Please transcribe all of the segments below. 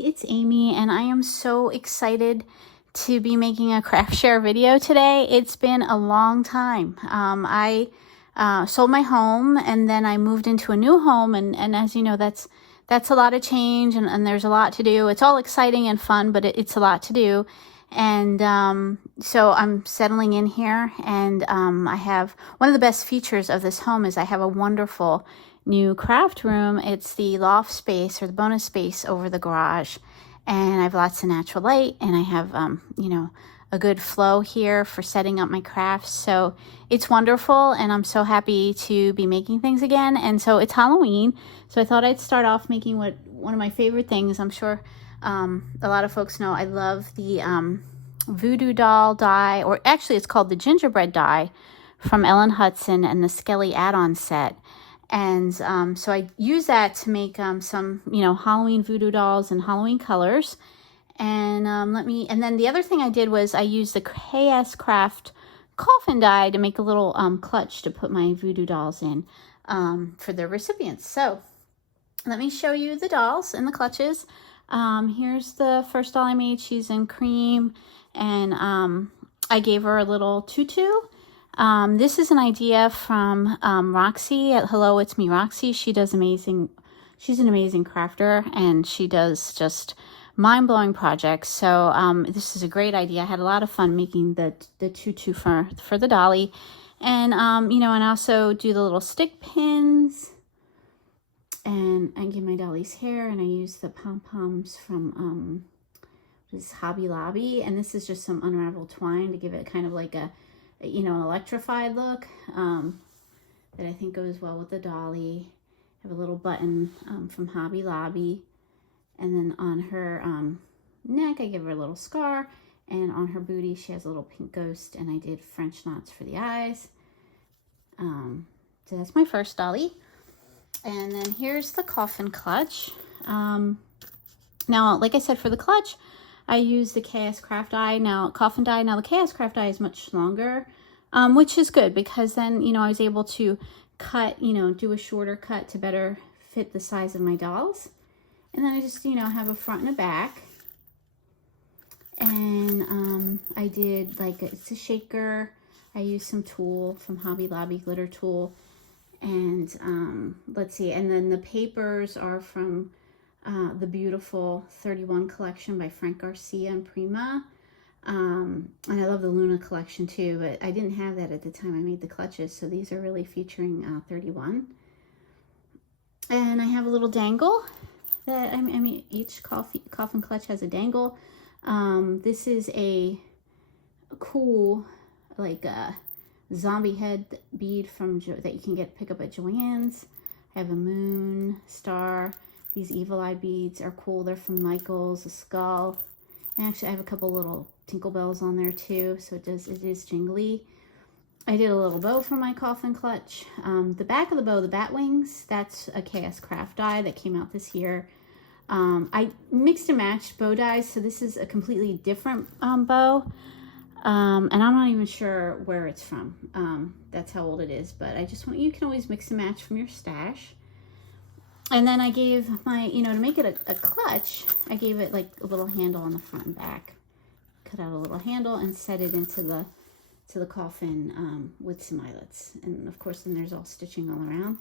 It's Amy, and I am so excited to be making a craft share video today. It's been a long time. I sold my home, and then I moved into a new home, and as you know, that's a lot of change, and there's a lot to do. It's all exciting and fun, but it's a lot to do. And so I'm settling in here, and I have one of the best features of this home is I have a wonderful new craft room. It's the loft space, or the bonus space, over the garage, and I have lots of natural light, and I have you know, a good flow here for setting up my crafts. So it's wonderful, and I'm so happy to be making things again. And so it's Halloween, so I thought I'd start off making one of my favorite things. I'm sure a lot of folks know I love the Voodoo doll die, or actually it's called the Gingerbread die from Ellen Hutson and the Skelly add-on set. And so I use that to make some, you know, Halloween voodoo dolls in Halloween colors. And and then the other thing I did was I used the KSCraft coffin die to make a little clutch to put my voodoo dolls in for their recipients. So let me show you the dolls and the clutches. Here's the first doll I made. She's in cream, and I gave her a little tutu. This is an idea from Roxy at Hello, It's Me Roxy. She's an amazing crafter, and she does just mind-blowing projects. So this is a great idea. I had a lot of fun making the tutu for the dolly. And you know, and I also do the little stick pins, and I give my dolly's hair, and I use the pom-poms from this Hobby Lobby, and this is just some unraveled twine to give it kind of like a, you know, an electrified look that I think goes well with the dolly. I have a little button from Hobby Lobby, and then on her neck I give her a little scar, and on her booty she has a little pink ghost, and I did French knots for the eyes. So that's my first dolly. And then here's the coffin clutch. Now, like I said, for the clutch I use the KSCraft die. Now, coffin die. Now, the KSCraft die is much longer, which is good, because then, you know, I was able to cut, you know, do a shorter cut to better fit the size of my dolls. And then I just, you know, have a front and a back. And I did like it's a shaker. I used some tulle from Hobby Lobby, glitter tulle. And let's see. And then the papers are from the beautiful 31 collection by Frank Garcia and Prima. And I love the Luna collection too, but I didn't have that at the time I made the clutches, so these are really featuring 31. And I have a little dangle that, I mean each coffin clutch has a dangle. This is a cool, like a zombie head bead from that you can pick up at Joann's. I have a moon, star. These evil eye beads are cool. They're from Michael's, a skull. And actually I have a couple little tinkle bells on there too, so it is jingly. I did a little bow for my coffin clutch. The back of the bow, the bat wings, that's a KSCraft die that came out this year. I mixed and matched bow dies, so this is a completely different bow. And I'm not even sure where it's from. That's how old it is, but I just want, you can always mix and match from your stash. And then I gave my, you know, to make it a clutch, I gave it like a little handle on the front and back. Cut out a little handle and set it into the coffin with some eyelets. And of course then there's all stitching all around.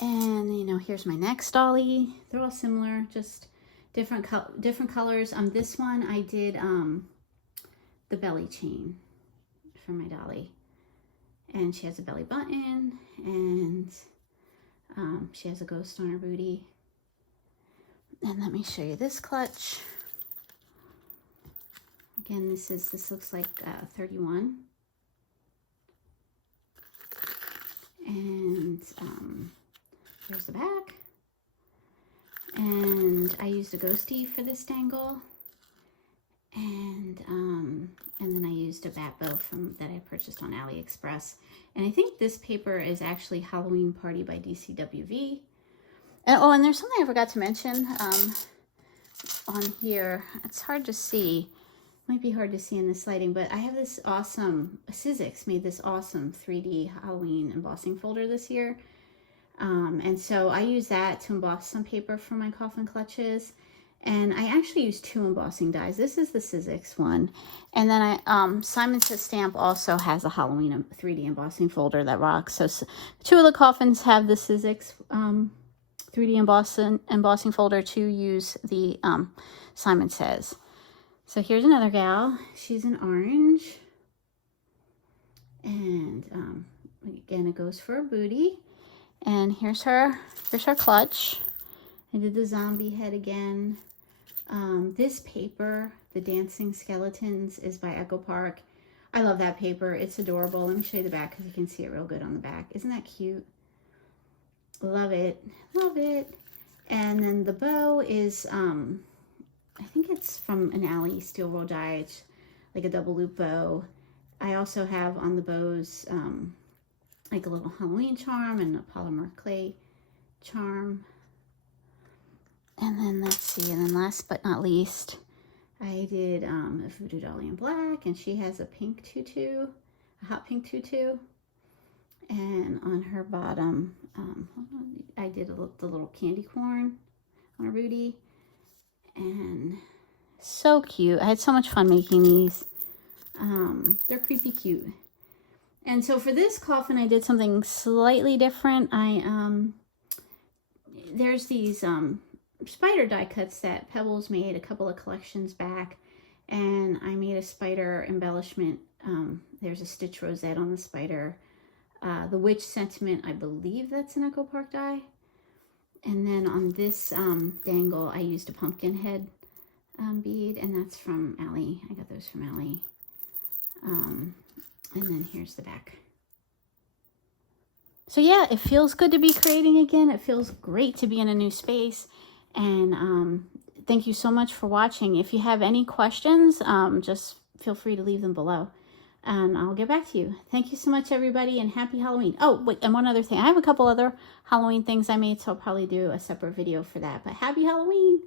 And you know, here's my next dolly. They're all similar, just different colors. This one I did the belly chain for my dolly. And she has a belly button, and she has a ghost on her booty. And let me show you this clutch. Again, this looks like 31. And here's the back. And I used a ghostie for this dangle. And then I used a bat bow that I purchased on AliExpress. And I think this paper is actually Halloween Party by DCWV. And there's something I forgot to mention on here. It's hard to see. Might be hard to see in this lighting, but I have this awesome, Sizzix made this awesome 3D Halloween embossing folder this year. And so I use that to emboss some paper for my coffin clutches. And I actually use 2 embossing dies. This is the Sizzix one. And then Simon Says Stamp also has a Halloween 3D embossing folder that rocks. So 2 of the coffins have the Sizzix 3D embossing folder, to use the Simon Says. So here's another gal. She's in orange. And again, it goes for a booty. And here's her clutch. I did the zombie head again. This paper, the Dancing Skeletons, is by Echo Park. I love that paper. It's adorable. Let me show you the back because you can see it real good on the back. Isn't that cute? Love it. Love it. And then the bow is, I think it's from an Ali steel roll die. It's like a double loop bow. I also have on the bows like a little Halloween charm and a polymer clay charm. And then let's see, and then last but not least, I did a Voodoo Dolly in black, and she has a pink tutu, a hot pink tutu. And on her bottom, I did the little candy corn on her booty. And so cute. I had so much fun making these. They're creepy cute. And so for this coffin, I did something slightly different. There's these spider die cuts that Pebbles made a couple of collections back, and I made a spider embellishment. There's a stitch rosette on the spider. The Witch Sentiment, I believe that's an Echo Park die. And then on this dangle, I used a pumpkin head bead, and that's from Ali. I got those from Ali. And then here's the back. So yeah, it feels good to be creating again. It feels great to be in a new space. And thank you so much for watching. If you have any questions, just feel free to leave them below. And I'll get back to you. Thank you so much, everybody, and happy Halloween. Oh, wait, and one other thing. I have a couple other Halloween things I made, so I'll probably do a separate video for that. But happy Halloween!